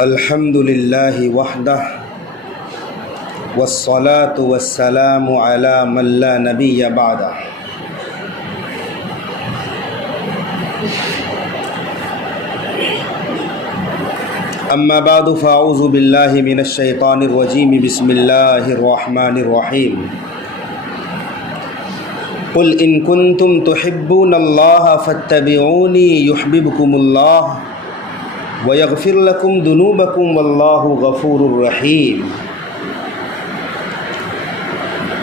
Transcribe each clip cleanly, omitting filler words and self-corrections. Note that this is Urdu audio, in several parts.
الحمد للہ وحدہ والصلاة والسلام علی من لا نبی بعدہ۔ اما بعد فاعوذ باللہ من الشیطان الرجیم، بسم اللہ الرحمن الرحیم۔ قل ان کنتم تحبون اللہ فاتبعونی یحببکم اللہ وَيَغْفِرْ لَكُمْ ذُنُوبَكُمْ وَاللَّهُ غَفُورٌ رَحِيمٌ۔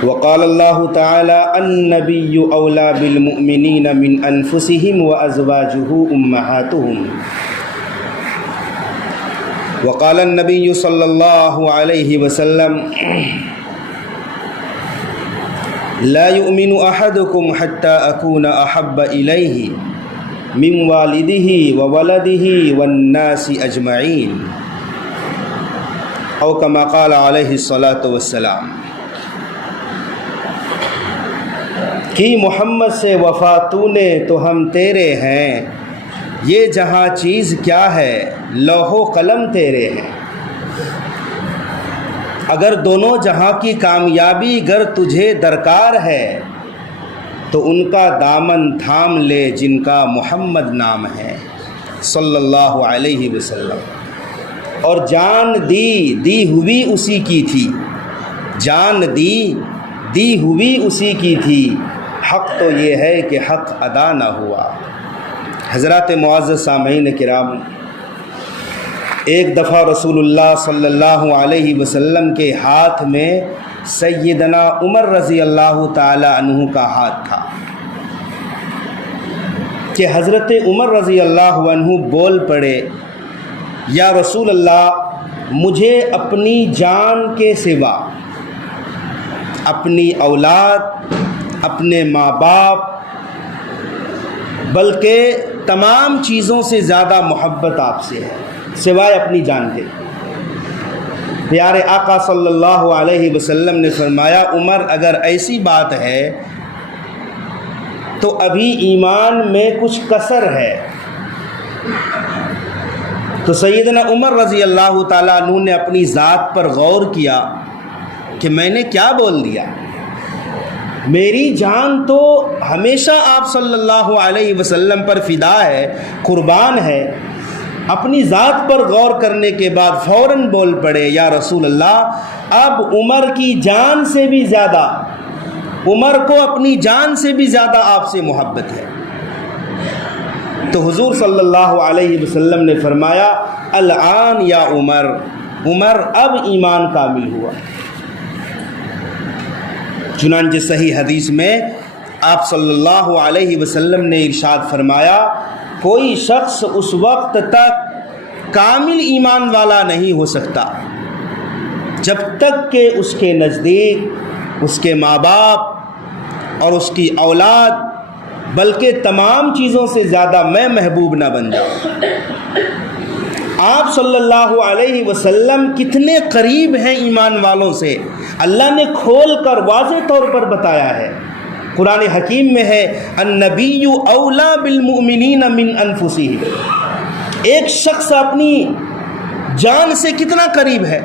وقال اللہ تعالی النبی اولیٰ بالمؤمنین من انفسهم وازواجہ امہاتہم۔ وقال النبی صلی اللہ علیہ وسلم لا يؤمن احدکم حتی اکون احب الیہ من والدہ وولدہ والناس اجمعین، او کما قال علیہ الصلاۃ والسلام۔ کہ محمد سے وفا تو نے تو ہم تیرے ہیں، یہ جہاں چیز کیا ہے لوح و قلم تیرے ہیں۔ اگر دونوں جہاں کی کامیابی گر تجھے درکار ہے تو ان کا دامن تھام لے جن کا محمد نام ہے صلی اللہ علیہ وسلم۔ اور جان دی ہوئی اسی کی تھی، جان دی ہوئی اسی کی تھی، حق تو یہ ہے کہ حق ادا نہ ہوا۔ حضرات معزز سامعین کرام، ایک دفعہ رسول اللہ صلی اللہ علیہ وسلم کے ہاتھ میں سیدنا عمر رضی اللہ تعالی عنہ کا ہاتھ تھا کہ حضرت عمر رضی اللہ عنہ بول پڑے، یا رسول اللہ، مجھے اپنی جان کے سوا اپنی اولاد، اپنے ماں باپ، بلکہ تمام چیزوں سے زیادہ محبت آپ سے ہے سوائے اپنی جان کے۔ پیارے آقا صلی اللہ علیہ وسلم نے فرمایا، عمر اگر ایسی بات ہے تو ابھی ایمان میں کچھ کسر ہے۔ تو سیدنا عمر رضی اللہ تعالیٰ عنہ نے اپنی ذات پر غور کیا کہ میں نے کیا بول دیا۔ میری جان تو ہمیشہ آپ صلی اللہ علیہ وسلم پر فدا ہے، قربان ہے۔ اپنی ذات پر غور کرنے کے بعد فوراً بول پڑے، یا رسول اللہ، اب عمر کی جان سے بھی زیادہ، عمر کو اپنی جان سے بھی زیادہ آپ سے محبت ہے۔ تو حضور صلی اللہ علیہ وسلم نے فرمایا، الآن یا عمر، عمر اب ایمان کامل ہوا۔ چنانچہ صحیح حدیث میں آپ صلی اللہ علیہ وسلم نے ارشاد فرمایا، کوئی شخص اس وقت تک کامل ایمان والا نہیں ہو سکتا جب تک کہ اس کے نزدیک اس کے ماں باپ اور اس کی اولاد، بلکہ تمام چیزوں سے زیادہ میں محبوب نہ بن جاؤں۔ آپ صلی اللہ علیہ وسلم کتنے قریب ہیں ایمان والوں سے، اللہ نے کھول کر واضح طور پر بتایا ہے۔ قرآن حکیم میں ہے، النبی اولیٰ بالمؤمنین من انفسہم۔ ایک شخص اپنی جان سے کتنا قریب ہے،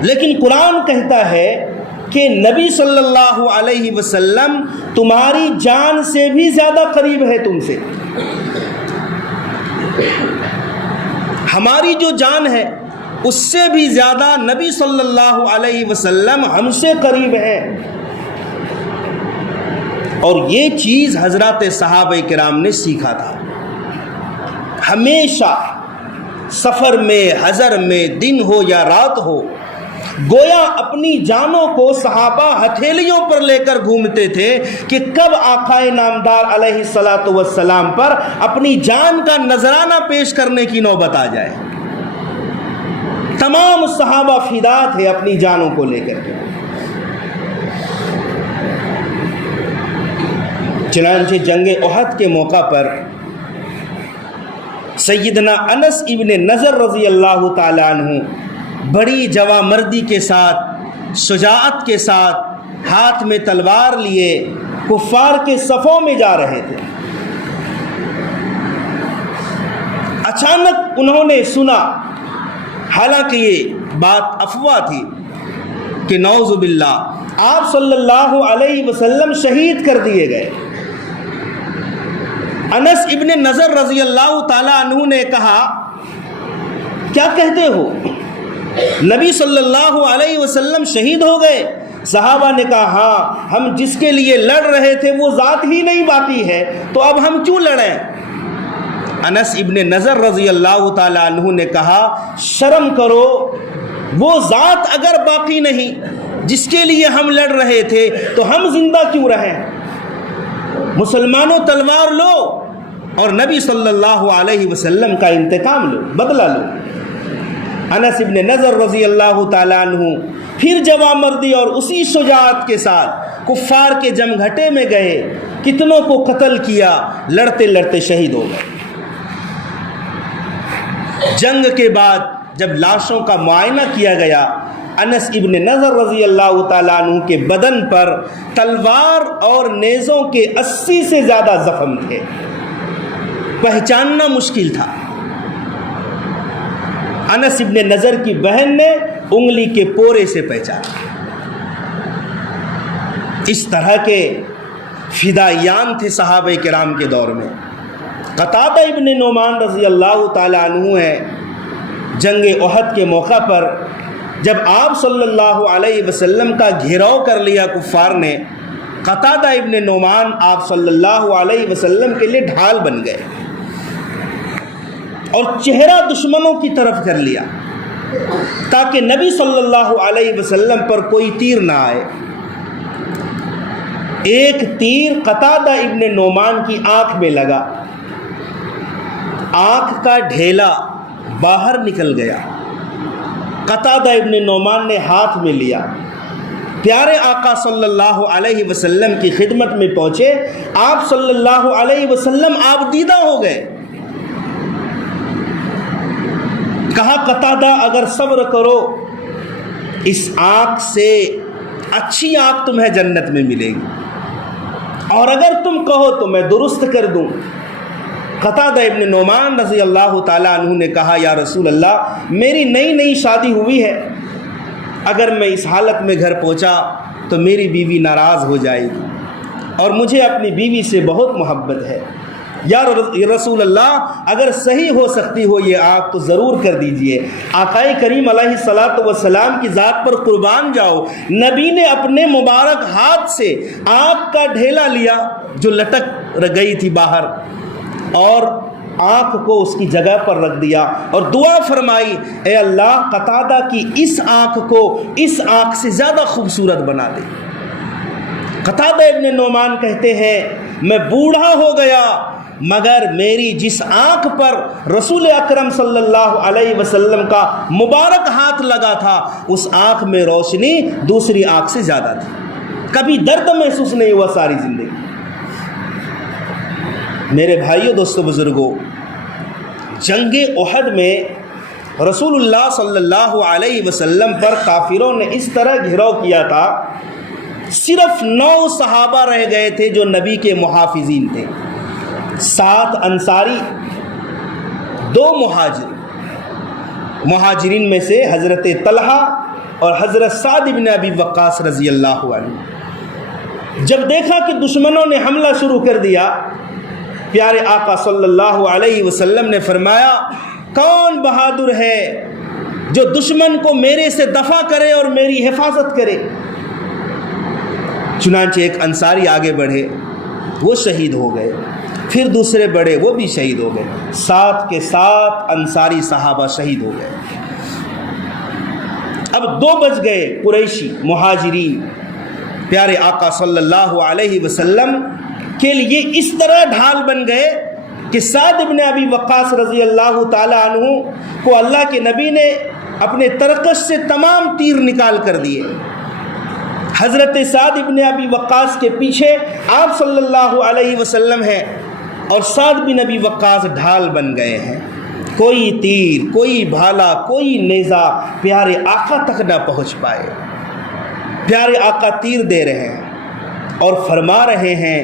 لیکن قرآن کہتا ہے کہ نبی صلی اللہ علیہ وسلم تمہاری جان سے بھی زیادہ قریب ہے تم سے۔ ہماری جو جان ہے اس سے بھی زیادہ نبی صلی اللہ علیہ وسلم ہم سے قریب ہے۔ اور یہ چیز حضرات صحابہ کرام نے سیکھا تھا۔ ہمیشہ سفر میں، حضر میں، دن ہو یا رات ہو، گویا اپنی جانوں کو صحابہ ہتھیلیوں پر لے کر گھومتے تھے کہ کب آقا نامدار علیہ الصلاۃ والسلام پر اپنی جان کا نذرانہ پیش کرنے کی نوبت آ جائے۔ تمام صحابہ فدا تھے اپنی جانوں کو لے کر کے۔ چنانچہ جنگ احد کے موقع پر سیدنا انس ابن نضر رضی اللہ تعالی عنہ بڑی جوامردی کے ساتھ، شجاعت کے ساتھ، ہاتھ میں تلوار لیے کفار کے صفوں میں جا رہے تھے۔ اچانک انہوں نے سنا، حالانکہ یہ بات افواہ تھی کہ نعوذ باللہ آپ صلی اللہ علیہ وسلم شہید کر دیے گئے۔ انس ابن نضر رضی اللہ تعالی عنہ نے کہا کیا کہتے ہو، نبی صلی اللہ علیہ وسلم شہید ہو گئے؟ صحابہ نے کہا ہاں، ہم جس کے لیے لڑ رہے تھے وہ ذات ہی نہیں باقی ہے، تو اب ہم کیوں لڑیں؟ انس ابن نضر رضی اللہ تعالی عنہ نے کہا شرم کرو، وہ ذات اگر باقی نہیں جس کے لیے ہم لڑ رہے تھے تو ہم زندہ کیوں رہیں؟ مسلمانوں تلوار لو اور نبی صلی اللہ علیہ وسلم کا انتقام لو، بدلہ لو۔ انس ابن نضر رضی اللہ تعالیٰ عنہ پھر جواب مردی اور اسی شجاعت کے ساتھ کفار کے جمگھٹے میں گئے، کتنوں کو قتل کیا، لڑتے لڑتے شہید ہو گئے۔ جنگ کے بعد جب لاشوں کا معائنہ کیا گیا، انس ابن نضر رضی اللہ تعالیٰ عنہ کے بدن پر تلوار اور نیزوں کے 80 سے زیادہ زخم تھے، پہچاننا مشکل تھا۔ انس ابن نضر کی بہن نے انگلی کے پورے سے پہچانا۔ اس طرح کے فدائیان تھے صحابہ کرام کے دور میں۔ قتادہ ابن نعمان رضی اللہ تعالی عنہ ہے، جنگ احد کے موقع پر جب آپ صلی اللہ علیہ وسلم کا گھیراؤ کر لیا کفار نے، قتادہ ابن نعمان آپ صلی اللہ علیہ وسلم کے لیے ڈھال بن گئے اور چہرہ دشمنوں کی طرف کر لیا تاکہ نبی صلی اللہ علیہ وسلم پر کوئی تیر نہ آئے۔ ایک تیر قتادہ ابن نعمان کی آنکھ میں لگا، آنکھ کا ڈھیلا باہر نکل گیا۔ قتادہ ابن نعمان نے ہاتھ میں لیا، پیارے آقا صلی اللہ علیہ وسلم کی خدمت میں پہنچے، آپ صلی اللہ علیہ وسلم آپ دیدہ ہو گئے۔ کہا قتادہ اگر صبر کرو، اس آنکھ سے اچھی آنکھ تمہیں جنت میں ملے گی، اور اگر تم کہو تو میں درست کر دوں۔ قتادہ ابن نعمان رضی اللہ تعالیٰ عنہ نے کہا یا رسول اللہ، میری نئی شادی ہوئی ہے، اگر میں اس حالت میں گھر پہنچا تو میری بیوی ناراض ہو جائے گی، اور مجھے اپنی بیوی سے بہت محبت ہے۔ یا رسول اللہ اگر صحیح ہو سکتی ہو یہ آنکھ تو ضرور کر دیجئے۔ آقائے کریم علیہ الصلاۃ والسلام کی ذات پر قربان جاؤ، نبی نے اپنے مبارک ہاتھ سے آنکھ کا ڈھیلا لیا جو لٹک گئی تھی باہر، اور آنکھ کو اس کی جگہ پر رکھ دیا اور دعا فرمائی، اے اللہ قتادہ کی اس آنکھ کو اس آنکھ سے زیادہ خوبصورت بنا دے۔ قتادہ ابن نعمان کہتے ہیں میں بوڑھا ہو گیا، مگر میری جس آنکھ پر رسول اکرم صلی اللہ علیہ وسلم کا مبارک ہاتھ لگا تھا، اس آنکھ میں روشنی دوسری آنکھ سے زیادہ تھی، کبھی درد محسوس نہیں ہوا ساری زندگی۔ میرے بھائیوں دوستو بزرگوں، جنگ احد میں رسول اللہ صلی اللہ علیہ وسلم پر کافروں نے اس طرح گھیراؤ کیا تھا، صرف 9 صحابہ رہ گئے تھے جو نبی کے محافظین تھے، 7 انصاری، 2 مہاجرین میں سے حضرت طلحہ اور حضرت سعد بن ابی وقاص رضی اللہ عنہ۔ جب دیکھا کہ دشمنوں نے حملہ شروع کر دیا، پیارے آقا صلی اللہ علیہ وسلم نے فرمایا کون بہادر ہے جو دشمن کو میرے سے دفع کرے اور میری حفاظت کرے؟ چنانچہ ایک انصاری آگے بڑھے، وہ شہید ہو گئے، پھر دوسرے بڑھے، وہ بھی شہید ہو گئے، 7 کے 7 انصاری صحابہ شہید ہو گئے۔ اب 2 بچ گئے قریشی مہاجرین، پیارے آقا صلی اللہ علیہ وسلم کے لیے اس طرح ڈھال بن گئے کہ سعد بن ابی وقاص رضی اللہ تعالی عنہ کو اللہ کے نبی نے اپنے ترکش سے تمام تیر نکال کر دیے۔ حضرت سعد بن ابی وقاص کے پیچھے آپ صلی اللہ علیہ وسلم ہیں اور سعد بن ابی وقاص ڈھال بن گئے ہیں، کوئی تیر، کوئی بھالا، کوئی نیزہ پیارے آقا تک نہ پہنچ پائے۔ پیارے آقا تیر دے رہے ہیں اور فرما رہے ہیں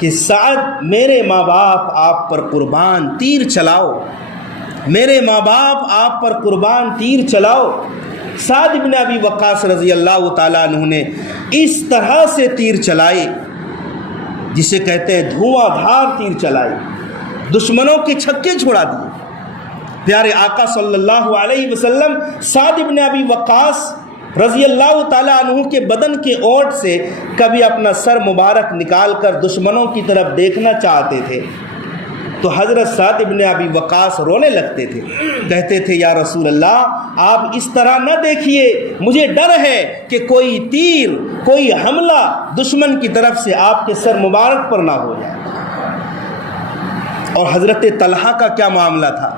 کہ سعد میرے ماں باپ آپ پر قربان، تیر چلاؤ۔ میرے ماں باپ آپ پر قربان تیر چلاؤ۔ سعد بن ابی وقاص رضی اللہ تعالیٰ عنہ نے اس طرح سے تیر چلائے جسے کہتے ہیں دھواں دھار تیر چلائی، دشمنوں کے چھکے چھڑا دیے۔ پیارے آقا صلی اللہ علیہ وسلم سعد بن ابی وقاص رضی اللہ تعالیٰ عنہ کے بدن کے اوٹ سے کبھی اپنا سر مبارک نکال کر دشمنوں کی طرف دیکھنا چاہتے تھے تو حضرت سعد بن ابی وقاص رونے لگتے تھے، کہتے تھے یا رسول اللہ آپ اس طرح نہ دیکھیے، مجھے ڈر ہے کہ کوئی تیر، کوئی حملہ دشمن کی طرف سے آپ کے سر مبارک پر نہ ہو جائے۔ اور حضرت طلحہ کا کیا معاملہ تھا؟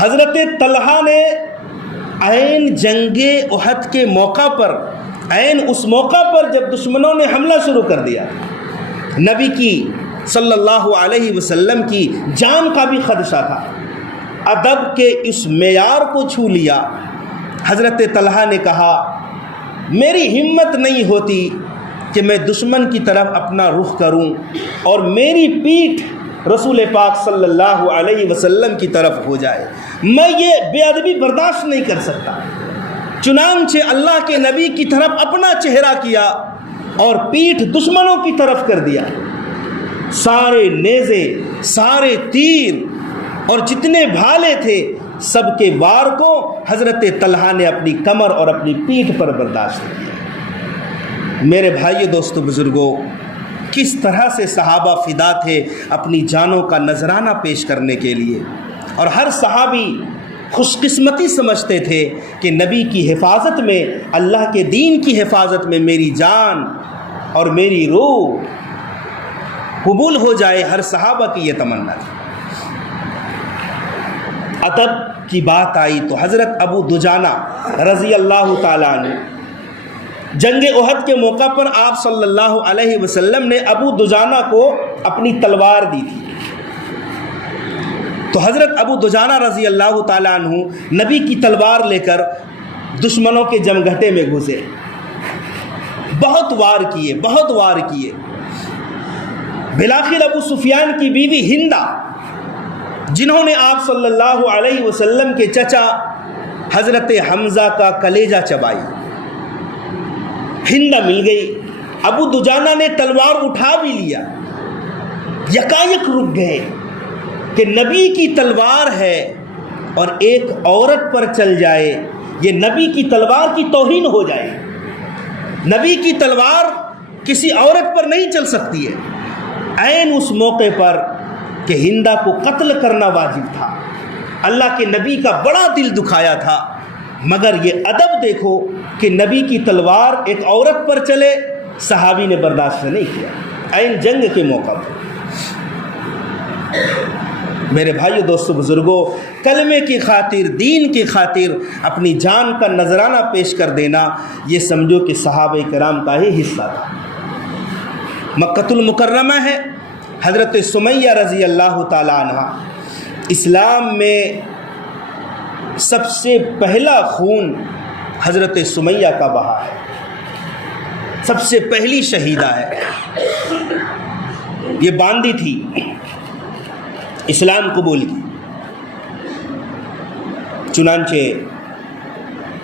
حضرت طلحہ نے عین جنگ احد کے موقع پر، عین اس موقع پر جب دشمنوں نے حملہ شروع کر دیا، نبی کی صلی اللہ علیہ وسلم کی جان کا بھی خدشہ تھا، ادب کے اس معیار کو چھو لیا۔ حضرت طلحہ نے کہا میری ہمت نہیں ہوتی کہ میں دشمن کی طرف اپنا رخ کروں اور میری پیٹھ رسول پاک صلی اللہ علیہ وسلم کی طرف ہو جائے، میں یہ بے ادبی برداشت نہیں کر سکتا۔ چنانچہ اللہ کے نبی کی طرف اپنا چہرہ کیا اور پیٹھ دشمنوں کی طرف کر دیا۔ سارے نیزے، سارے تیر اور جتنے بھالے تھے سب کے وار کو حضرت طلحہ نے اپنی کمر اور اپنی پیٹھ پر برداشت کیا۔ میرے بھائیو، دوستو، بزرگوں، کس طرح سے صحابہ فدا تھے اپنی جانوں کا نذرانہ پیش کرنے کے لیے، اور ہر صحابی خوش قسمتی سمجھتے تھے کہ نبی کی حفاظت میں، اللہ کے دین کی حفاظت میں میری جان اور میری روح قبول ہو جائے۔ ہر صحابہ کی یہ تمنا تھی۔ ادب کی بات آئی تو حضرت ابو دجانہ رضی اللہ تعالیٰ عنہ، جنگ احد کے موقع پر آپ صلی اللہ علیہ وسلم نے ابو دجانہ کو اپنی تلوار دی تھی، تو حضرت ابو دجانہ رضی اللہ تعالیٰ عنہ نبی کی تلوار لے کر دشمنوں کے جمگھٹے میں گھسے، بہت وار کیے، بہت وار کیے۔ بالآخر ابو سفیان کی بیوی ہندہ، جنہوں نے آپ صلی اللہ علیہ وسلم کے چچا حضرت حمزہ کا کلیجہ چبائی، ہندہ مل گئی۔ ابو دجانہ نے تلوار اٹھا بھی لیا، یکایک رک گئے کہ نبی کی تلوار ہے اور ایک عورت پر چل جائے، یہ نبی کی تلوار کی توہین ہو جائے۔ نبی کی تلوار کسی عورت پر نہیں چل سکتی ہے۔ عین اس موقع پر کہ ہندہ کو قتل کرنا واجب تھا، اللہ کے نبی کا بڑا دل دکھایا تھا، مگر یہ ادب دیکھو کہ نبی کی تلوار ایک عورت پر چلے، صحابی نے برداشت نہیں کیا، عین جنگ کے موقع پر۔ میرے بھائیو، دوستو، بزرگوں، کلمے کی خاطر، دین کی خاطر اپنی جان کا نذرانہ پیش کر دینا، یہ سمجھو کہ صحابہ کرام کا ہی حصہ تھا۔ مکۃ المکرمہ ہے، حضرت سمیہ رضی اللہ تعالیٰ عنہ اسلام میں سب سے پہلا خون حضرت سمیہ کا بہا ہے، سب سے پہلی شہیدہ ہے۔ یہ باندی تھی، اسلام قبول کی، چنانچہ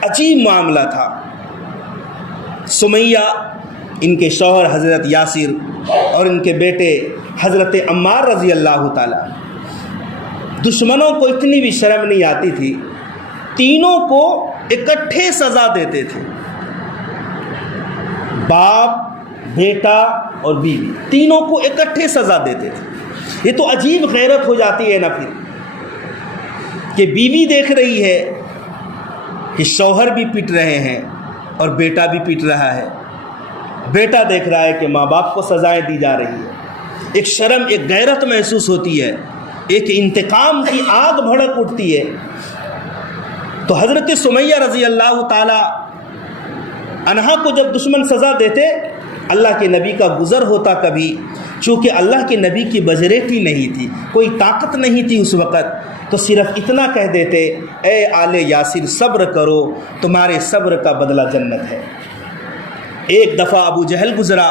عجیب معاملہ تھا۔ سمیہ، ان کے شوہر حضرت یاسر اور ان کے بیٹے حضرت عمار رضی اللہ تعالیٰ، دشمنوں کو اتنی بھی شرم نہیں آتی تھی، تینوں کو اکٹھے سزا دیتے تھے، باپ، بیٹا اور بیوی، تینوں کو اکٹھے سزا دیتے تھے۔ یہ تو عجیب غیرت ہو جاتی ہے نا پھر، کہ بیوی دیکھ رہی ہے کہ شوہر بھی پٹ رہے ہیں اور بیٹا بھی پٹ رہا ہے، بیٹا دیکھ رہا ہے کہ ماں باپ کو سزائیں دی جا رہی ہے، ایک شرم، ایک غیرت محسوس ہوتی ہے، ایک انتقام کی آگ بھڑک اٹھتی ہے۔ تو حضرت سمیہ رضی اللہ تعالی عنہا کو جب دشمن سزا دیتے، اللہ کے نبی کا گزر ہوتا کبھی، چونکہ اللہ کے نبی کی بجریٹی نہیں تھی، کوئی طاقت نہیں تھی اس وقت، تو صرف اتنا کہہ دیتے، اے آل یاسر صبر کرو، تمہارے صبر کا بدلہ جنت ہے۔ ایک دفعہ ابو جہل گزرا،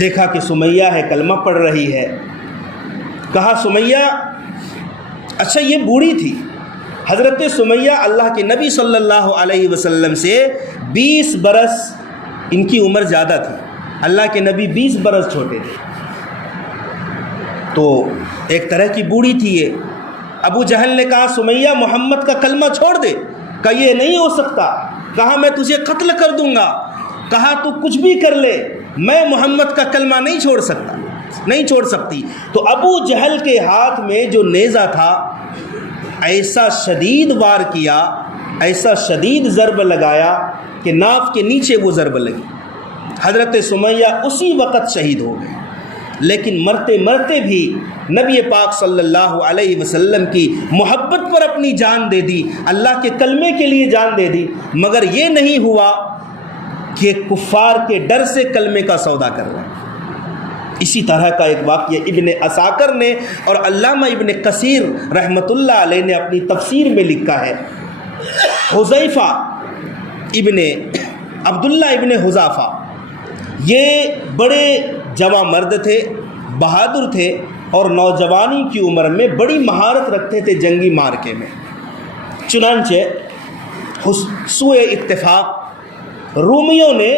دیکھا کہ سمیہ ہے، کلمہ پڑھ رہی ہے، کہا سمیہ اچھا یہ بوڑھی تھی حضرت سمیہ اللہ کے نبی صلی اللہ علیہ وسلم سے 20 برس ان کی عمر زیادہ تھی، اللہ کے نبی 20 برس چھوٹے تھے، تو ایک طرح کی بوڑھی تھی یہ۔ ابو جہل نے کہا سمیہ محمد کا کلمہ چھوڑ دے، کہا یہ نہیں ہو سکتا، کہا میں تجھے قتل کر دوں گا، کہا تو کچھ بھی کر لے میں محمد کا کلمہ نہیں چھوڑ سکتا، نہیں چھوڑ سکتی۔ تو ابو جہل کے ہاتھ میں جو نیزہ تھا ایسا شدید وار کیا، ایسا شدید ضرب لگایا کہ ناف کے نیچے وہ ضرب لگی، حضرت سمیہ اسی وقت شہید ہو گئے۔ لیکن مرتے مرتے بھی نبی پاک صلی اللہ علیہ وسلم کی محبت پر اپنی جان دے دی، اللہ کے کلمے کے لیے جان دے دی، مگر یہ نہیں ہوا کہ کفار کے ڈر سے کلمے کا سودا کر رہے ہیں۔ اسی طرح کا ایک واقعہ ابن عساکر نے اور علامہ ابن کثیر رحمۃ اللہ علیہ نے اپنی تفسیر میں لکھا ہے۔ حذیفہ ابن عبداللہ ابن حذافہ یہ بڑے جواں مرد تھے، بہادر تھے، اور نوجوانی کی عمر میں بڑی مہارت رکھتے تھے جنگی مارکے میں۔ چنانچہ سوء اتفاق رومیوں نے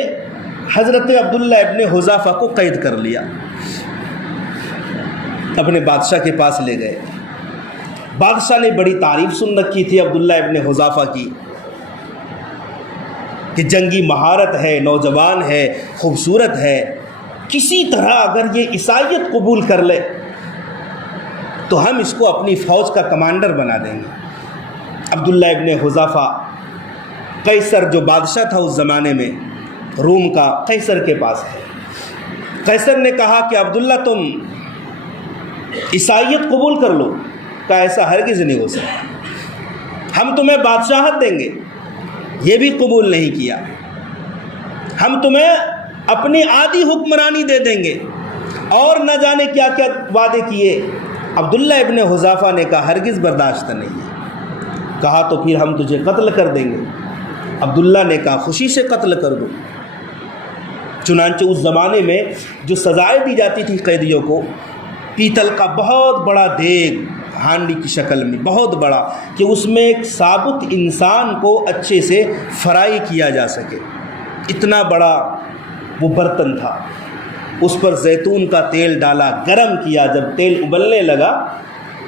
حضرت عبداللہ ابن حذافہ کو قید کر لیا، اپنے بادشاہ کے پاس لے گئے۔ بادشاہ نے بڑی تعریف سن رکھی تھی عبداللہ ابن حذافہ کی کہ جنگی مہارت ہے، نوجوان ہے، خوبصورت ہے، کسی طرح اگر یہ عیسائیت قبول کر لے تو ہم اس کو اپنی فوج کا کمانڈر بنا دیں گے۔ عبداللہ ابن حذافہ قیصر جو بادشاہ تھا اس زمانے میں روم کا، قیصر کے پاس ہے۔ قیصر نے کہا کہ عبداللہ تم عیسائیت قبول کر لو، کہ ایسا ہرگز نہیں ہو سکتا، ہم تمہیں بادشاہت دیں گے، یہ بھی قبول نہیں کیا، ہم تمہیں اپنی آدھی حکمرانی دے دیں گے، اور نہ جانے کیا کیا وعدے کیے۔ عبداللہ ابن حذافہ نے کہا ہرگز برداشت نہیں ہے، کہا تو پھر ہم تجھے قتل کر دیں گے۔ عبداللہ نے کہا خوشی سے قتل کر دو۔ چنانچہ اس زمانے میں جو سزائیں دی جاتی تھی قیدیوں کو، پیتل کا بہت بڑا دیگ ہانڈی کی شکل میں، بہت بڑا، کہ اس میں ایک ثابت انسان کو اچھے سے فرائی کیا جا سکے، اتنا بڑا وہ برتن تھا۔ اس پر زیتون کا تیل ڈالا، گرم کیا، جب تیل ابلنے لگا،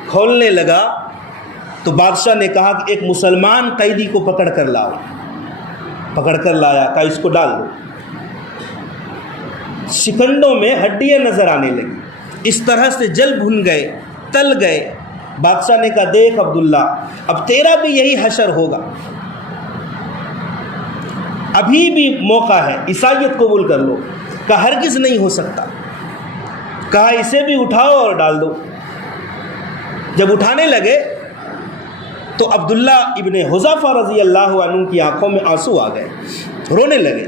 کھولنے لگا، تو بادشاہ نے کہا کہ ایک مسلمان قیدی کو پکڑ کر لاؤ۔ پکڑ کر لایا، کہا اس کو ڈال دو۔ سکنڈوں میں ہڈیاں نظر آنے لگی، اس طرح سے جل بھن گئے، تل گئے۔ بادشاہ نے کہا دیکھ عبداللہ، اب تیرا بھی یہی حشر ہوگا، ابھی بھی موقع ہے، عیسائیت قبول کر لو۔ کہا ہرگز نہیں ہو سکتا، کہا اسے بھی اٹھاؤ اور ڈال دو۔ جب اٹھانے لگے تو عبداللہ ابن حذافہ رضی اللہ عنہ کی آنکھوں میں آنسو آ گئے، رونے لگے۔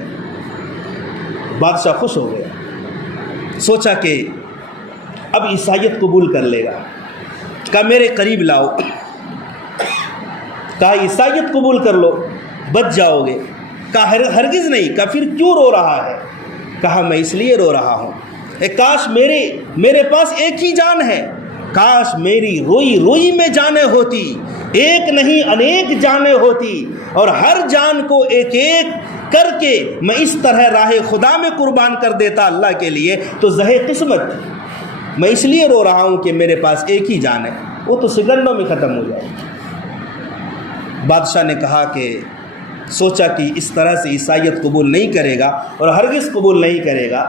بادشاہ خوش ہو گیا، سوچا کہ اب عیسائیت قبول کر لے گا۔ کہا میرے قریب لاؤ، کہا عیسائیت قبول کر لو بچ جاؤ گے۔ کہا ہرگز نہیں۔ کہا پھر کیوں رو رہا ہے؟ کہا میں اس لیے رو رہا ہوں کاش میرے پاس ایک ہی جان ہے، کاش میری روئی روئی میں جانیں ہوتی، ایک نہیں انیک جانیں ہوتی، اور ہر جان کو ایک ایک کر کے میں اس طرح راہ خدا میں قربان کر دیتا اللہ کے لیے تو زہے قسمت تھی۔ میں اس لیے رو رہا ہوں کہ میرے پاس ایک ہی جان ہے، وہ تو سیکنڈوں میں ختم ہو جائے۔ بادشاہ نے کہا کہ سوچا کہ اس طرح سے عیسائیت قبول نہیں کرے گا اور ہرگز قبول نہیں کرے گا،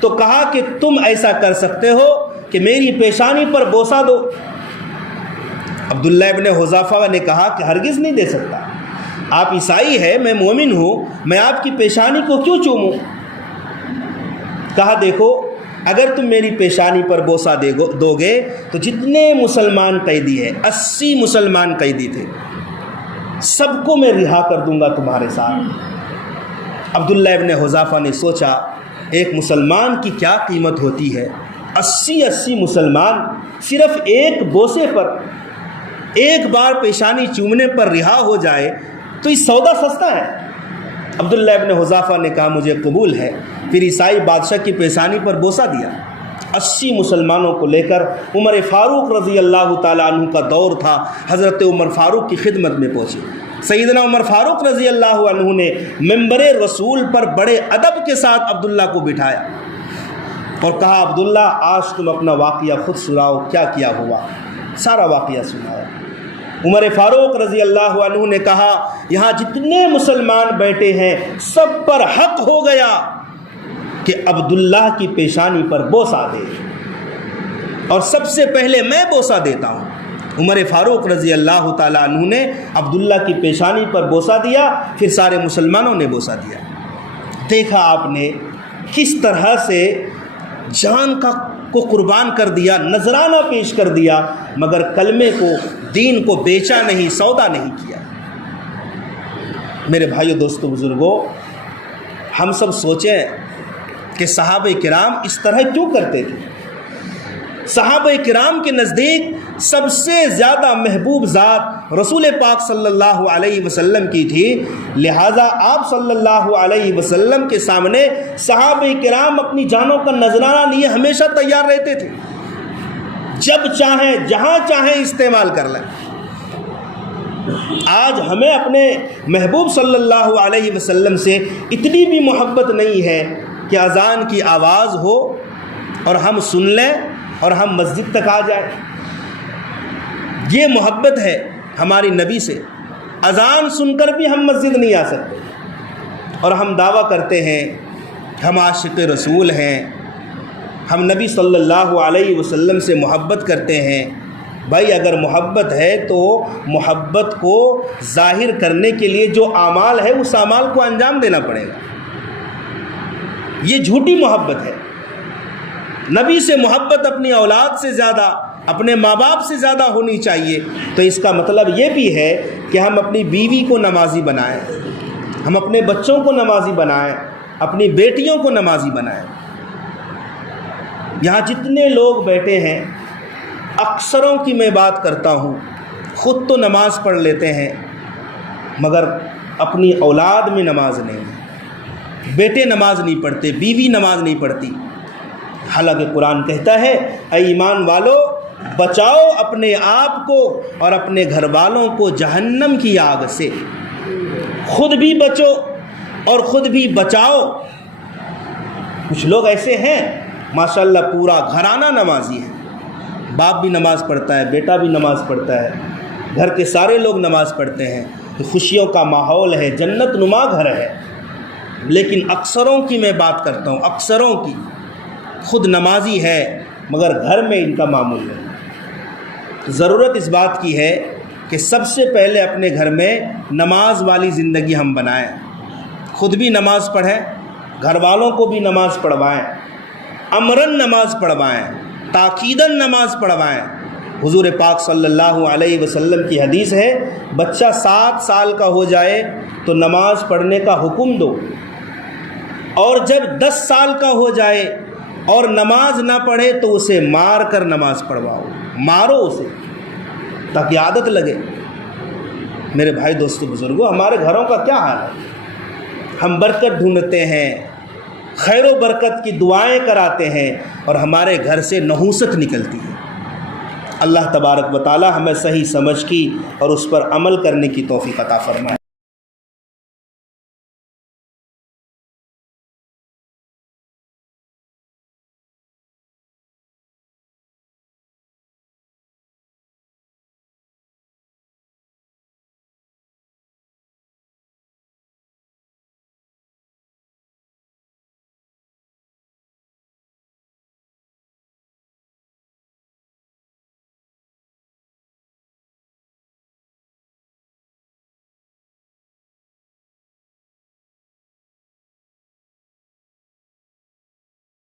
تو کہا کہ تم ایسا کر سکتے ہو کہ میری پیشانی پر بوسہ دو۔ عبداللہ ابن حذافہ نے کہا کہ ہرگز نہیں دے سکتا، آپ عیسائی ہیں، میں مومن ہوں، میں آپ کی پیشانی کو کیوں چوموں؟ کہا دیکھو اگر تم میری پیشانی پر بوسہ دو گے تو جتنے مسلمان قیدی ہیں، 80 مسلمان قیدی تھے، سب کو میں رہا کر دوں گا تمہارے ساتھ۔ عبداللہ ابن حذافہ نے سوچا ایک مسلمان کی کیا قیمت ہوتی ہے، 80 مسلمان صرف ایک بوسے پر، ایک بار پیشانی چومنے پر رہا ہو جائے تو یہ سودا سستا ہے۔ عبداللہ ابن حذافہ نے کہا مجھے قبول ہے۔ پھر عیسائی بادشاہ کی پیشانی پر بوسہ دیا، 80 مسلمانوں کو لے کر عمر فاروق رضی اللہ تعالیٰ عنہ کا دور تھا، حضرت عمر فاروق کی خدمت میں پہنچے۔ سیدنا عمر فاروق رضی اللہ عنہ نے منبر رسول پر بڑے ادب کے ساتھ عبداللہ کو بٹھایا اور کہا عبداللہ آج تم اپنا واقعہ خود سناؤ، کیا کیا ہوا؟ سارا واقعہ سنایا۔ عمر فاروق رضی اللہ عنہ نے کہا یہاں جتنے مسلمان بیٹھے ہیں سب پر حق ہو گیا کہ عبداللہ کی پیشانی پر بوسہ دے، اور سب سے پہلے میں بوسہ دیتا ہوں۔ عمر فاروق رضی اللہ تعالیٰ عنہ نے عبداللہ کی پیشانی پر بوسہ دیا، پھر سارے مسلمانوں نے بوسہ دیا۔ دیکھا آپ نے کس طرح سے جان کو قربان کر دیا، نذرانہ پیش کر دیا، مگر کلمے کو، دین کو بیچا نہیں، سودا نہیں کیا۔ میرے بھائیو، دوستو، بزرگوں، ہم سب سوچیں کہ صحابہ کرام اس طرح کیوں کرتے تھے؟ صحابہ کرام کے نزدیک سب سے زیادہ محبوب ذات رسول پاک صلی اللہ علیہ وسلم کی تھی، لہٰذا آپ صلی اللہ علیہ وسلم کے سامنے صحابہ کرام اپنی جانوں کا نذرانہ لیے ہمیشہ تیار رہتے تھے، جب چاہیں جہاں چاہیں استعمال کر لیں۔ آج ہمیں اپنے محبوب صلی اللہ علیہ وسلم سے اتنی بھی محبت نہیں ہے کہ اذان کی آواز ہو اور ہم سن لیں اور ہم مسجد تک آ جائیں۔ یہ محبت ہے ہماری نبی سے، اذان سن کر بھی ہم مسجد نہیں آ سکتے، اور ہم دعویٰ کرتے ہیں ہم عاشق رسول ہیں، ہم نبی صلی اللہ علیہ وسلم سے محبت کرتے ہیں۔ بھائی اگر محبت ہے تو محبت کو ظاہر کرنے کے لیے جو اعمال ہے اس اعمال کو انجام دینا پڑے گا۔ یہ جھوٹی محبت ہے۔ نبی سے محبت اپنی اولاد سے زیادہ، اپنے ماں باپ سے زیادہ ہونی چاہیے، تو اس کا مطلب یہ بھی ہے کہ ہم اپنی بیوی کو نمازی بنائیں، ہم اپنے بچوں کو نمازی بنائیں، اپنی بیٹیوں کو نمازی بنائیں۔ یہاں جتنے لوگ بیٹھے ہیں، اکثروں کی میں بات کرتا ہوں، خود تو نماز پڑھ لیتے ہیں مگر اپنی اولاد میں نماز نہیں، بیٹے نماز نہیں پڑھتے، بیوی نماز نہیں پڑھتی۔ حالانکہ قرآن کہتا ہے اے ایمان والو بچاؤ اپنے آپ کو اور اپنے گھر والوں کو جہنم کی آگ سے، خود بھی بچو اور خود بھی بچاؤ۔ کچھ لوگ ایسے ہیں ماشاءاللہ پورا گھرانہ نمازی ہے، باپ بھی نماز پڑھتا ہے، بیٹا بھی نماز پڑھتا ہے، گھر کے سارے لوگ نماز پڑھتے ہیں، تو خوشیوں کا ماحول ہے، جنت نما گھر ہے۔ لیکن اکثروں کی میں بات کرتا ہوں، اکثروں کی، خود نمازی ہے مگر گھر میں ان کا معمول ہے۔ ضرورت اس بات کی ہے کہ سب سے پہلے اپنے گھر میں نماز والی زندگی ہم بنائیں، خود بھی نماز پڑھیں، گھر والوں کو بھی نماز پڑھوائیں، امراً نماز پڑھوائیں، تاکیداً نماز پڑھوائیں۔ حضور پاک صلی اللہ علیہ وسلم کی حدیث ہے بچہ 7 سال کا ہو جائے تو نماز پڑھنے کا حکم دو، اور جب 10 سال کا ہو جائے اور نماز نہ پڑھے تو اسے مار کر نماز پڑھواؤ، مارو اسے تاکہ عادت لگے۔ میرے بھائی، دوستو، بزرگوں، ہمارے گھروں کا کیا حال ہے؟ ہم برکت ڈھونڈتے ہیں، خیر و برکت کی دعائیں کراتے ہیں، اور ہمارے گھر سے نحوست نکلتی ہے۔ اللہ تبارک و تعالی ہمیں صحیح سمجھ کی اور اس پر عمل کرنے کی توفیق عطا فرمائے۔